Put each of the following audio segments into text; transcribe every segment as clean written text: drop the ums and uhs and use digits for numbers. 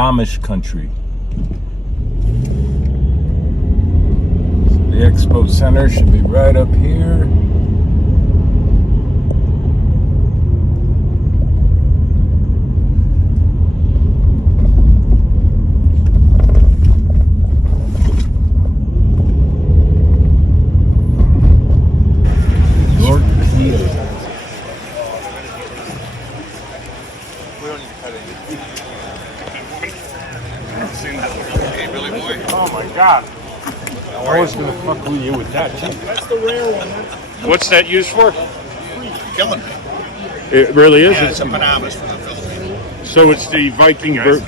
Amish country. So the expo center should be right up here. Oh my God! I was gonna fuck with you with that too. That's the rare one. What's that used for? Killing me. It really is. Yeah, it's a Panamas from the Philippines. So it's the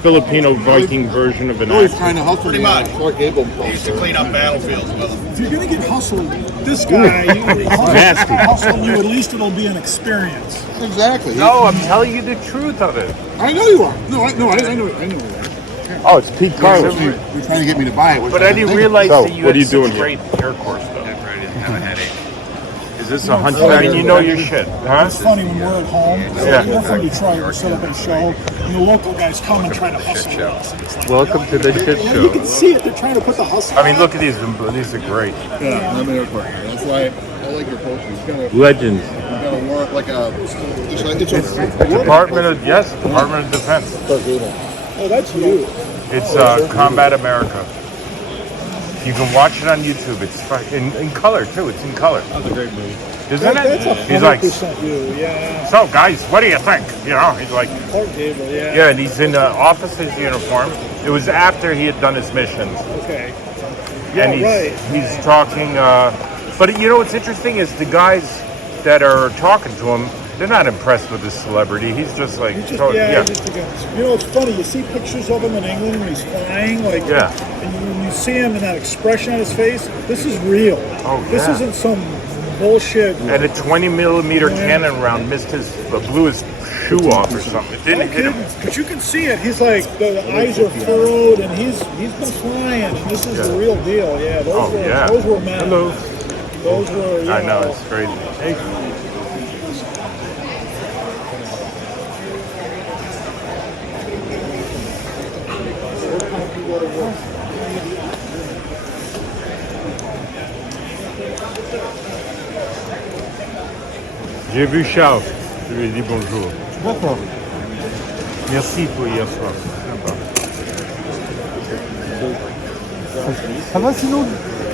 Filipino Viking version of an Always axe. trying to hustle Pretty me much. Clark Gable He used to clean up battlefields with them. If you're gonna get hustled, this guy, Nasty. hustling you, at least it'll be an experience. Exactly. No, I'm telling you the truth of it. I know you are. No, I know you are. Oh, it's Pete Carlos. You're trying to get me to buy it. which But I didn't realize So, that you what had are you doing such here? great air course though. Have a headache. Is this a hunting? I mean, you know your shit, huh? It's funny when we're at home. Yeah. We're from Detroit. We set up a show, and the local guys come and try to hustle us. And it's like, Welcome to the shit you show. can see it. They're trying to put the hustle. I mean, look at these. These are great. Yeah, I'm an airport. That's why I like your poster. It's got a, Legends. work like a. It's Department of Defense. Oh, that's you. It's Combat America. You can watch it on YouTube. It's in color too. It's in color. That's a great movie. Isn't That's it? He's like, 100% you. Yeah. so guys, what do you think? You know, he's like, Clark Gable. Yeah. yeah, and he's in the officer's uniform. It was after he had done his missions. Okay. And Yeah, he's talking. But you know what's interesting is the guys that are talking to him, they're not impressed with this celebrity. He's just like, He's just, yeah. he's just against. You know, it's funny. You see pictures of him in England when he's flying, like, Yeah. and when you see him and that expression on his face, this is real. Oh, This yeah. isn't some bullshit. And a 20 millimeter cannon round blew his shoe off or something. It didn't hit him. But you can see it. He's like the eyes are furrowed, and he's been flying, and this is the real deal. Yeah, those were men. Hello. Those were. You I know, it's crazy. Hey. J'ai vu Charles. Je lui ai dit bonjour. D'accord. Merci pour hier soir. Ça va sinon?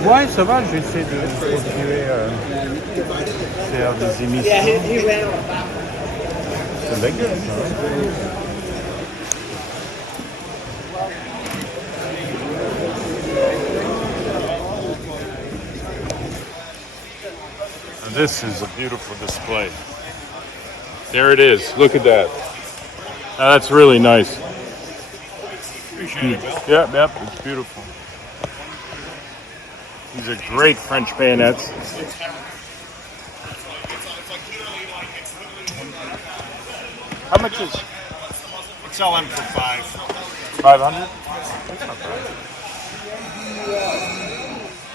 Ouais, ça va. J'essaie de continuer à faire des émissions. C'est dégueu, ça. This is a beautiful display. There it is. Look at that. That's really nice. Yep, it's beautiful. These are great French bayonets. How much is? I'd sell them for $500. 500?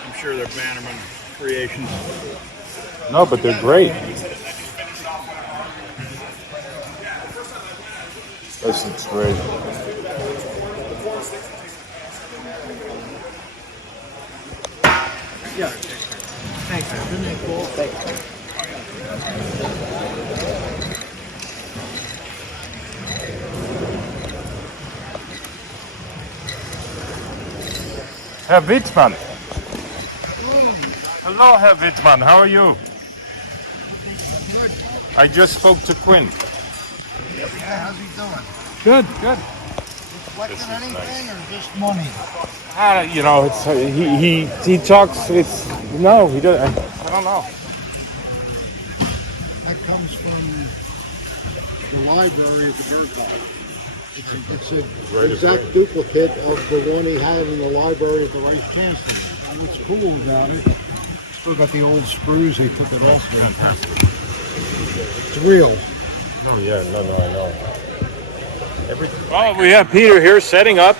I'm sure they're Bannerman creations. No, but they're great. This looks great. Yeah. Thanks. Isn't that cool? Thanks. Herr Wittmann. Hello, Herr Wittmann. How are you? I just spoke to Quinn. Yeah, how's he doing? Good. Collecting anything or just money? You know, it's he talks. It's no, he doesn't. I don't know. That comes from the library of the bird dog. It's an exact duplicate of the one he had in the library of the Vice Chancellor. And what's cool about it, still got the old screws they took it off with. It's real. Oh yeah, no, I know. Well, we have Peter here setting up,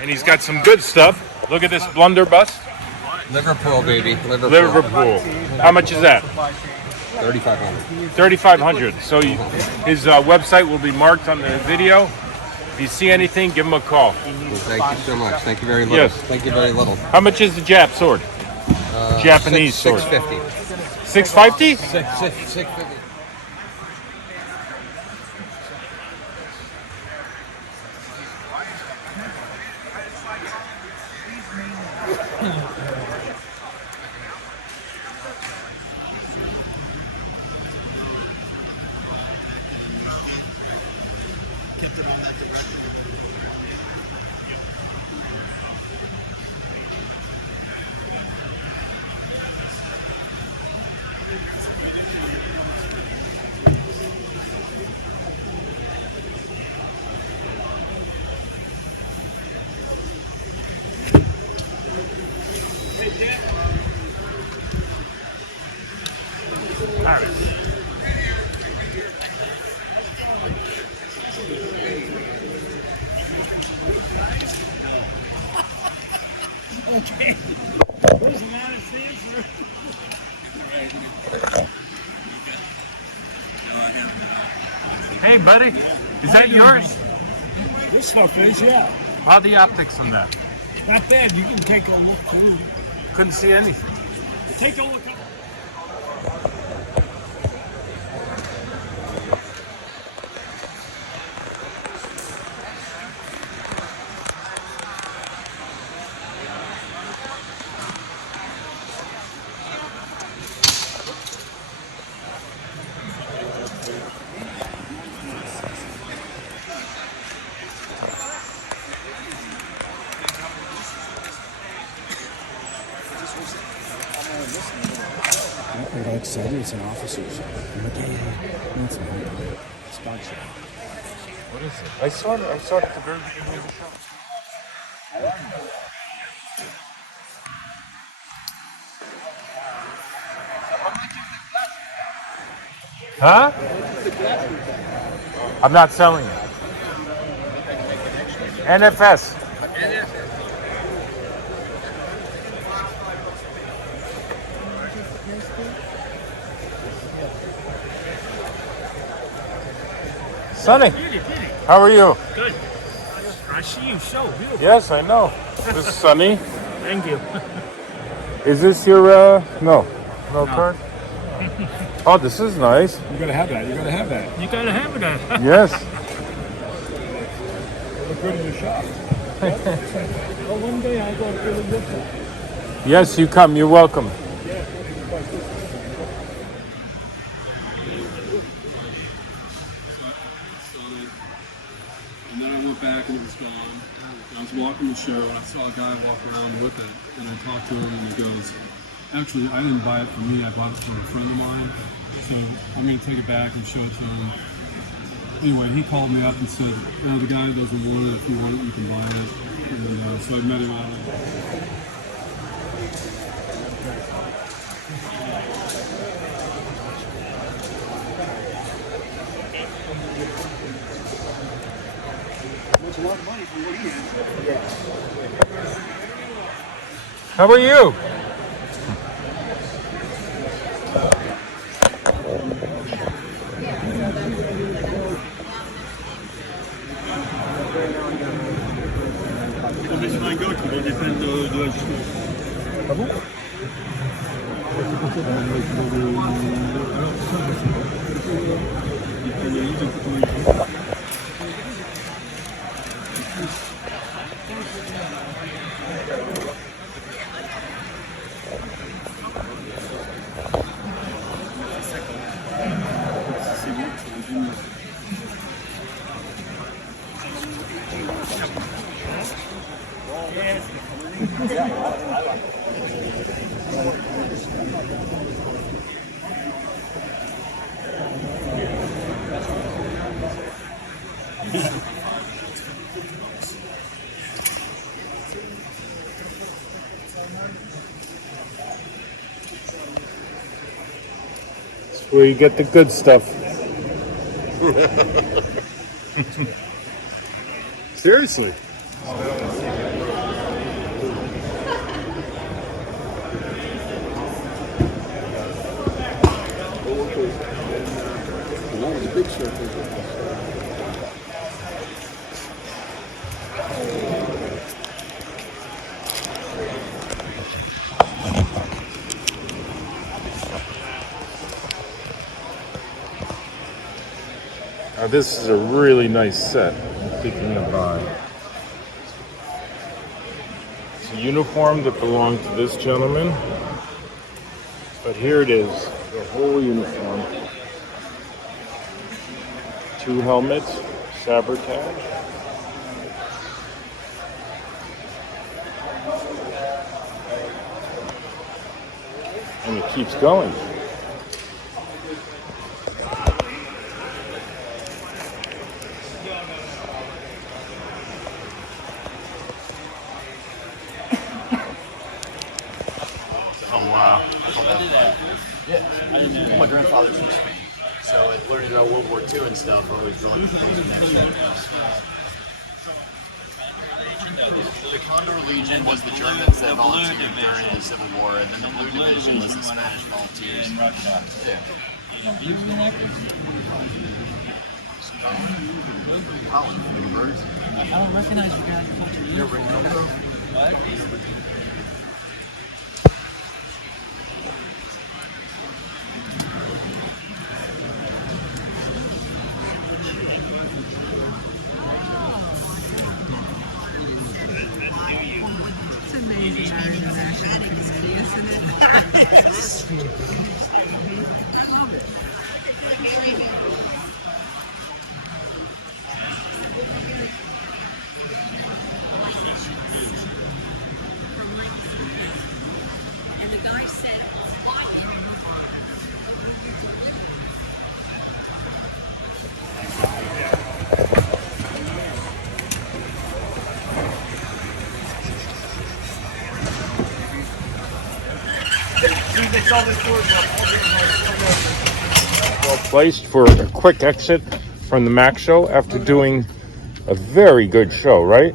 and he's got some good stuff. Look at this blunderbuss. Liverpool, baby. Liverpool. How much is that? 3,500. 3,500. So his website will be marked on the video. If you see anything, give him a call. Thank you so much. Thank you very little. Yes. Thank you very little. How much is the Jap sword? Japanese sword. $6.50. $6.50? $6.50. Hey, buddy. Is that yours? This stuff is, yeah. How are the optics on that? Not bad. You can take a look too. Couldn't see anything. Take a look. They're like soldiers and officers. I'm like, yeah. No, it's not. It's dog shit. What is it? I saw it at the very beginning of the show. Huh? I'm not selling it. NFS. Sonny, how are you? Good. I see you so beautiful. Yes, I know. This is Sonny. Thank you. Is this your, no card? Oh, this is nice. You're gonna have that. You're gonna have that. You gotta have that. Yes. Look good in your shop. Well, one day I got really good for it. Yes, you come. You're welcome. And then I went back and it was gone. I was walking the show and I saw a guy walk around with it, and I talked to him and he goes, actually I didn't buy it for me, I bought it for a friend of mine, so I'm going to take it back and show it to him. Anyway, he called me up and said, the guy doesn't want it, if you want it you can buy it. And so I met him out there. That's a lot of money for what he has. How are you? That's where you get the good stuff. Seriously. That was a big circle. this is a really nice set. I'm thinking of buying. It's a uniform that belonged to this gentleman. But here it is, the whole uniform. 2 helmets, sabotage. And it keeps going. Oh, wow. Yeah. My grandfather's from Spain, so I learned about World War II and stuff. I always going to The Condor Legion was the Germans that volunteered during the Civil War, and then the Blue Division was the Spanish volunteers. Yeah. I don't recognize you guys. You're right. What? It's amazing our international community, isn't it? I love it. And the guy said, Well placed for a quick exit from the Mac show after doing a very good show, right?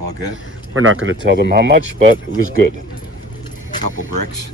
All good. We're not going to tell them how much, but it was good. Couple bricks.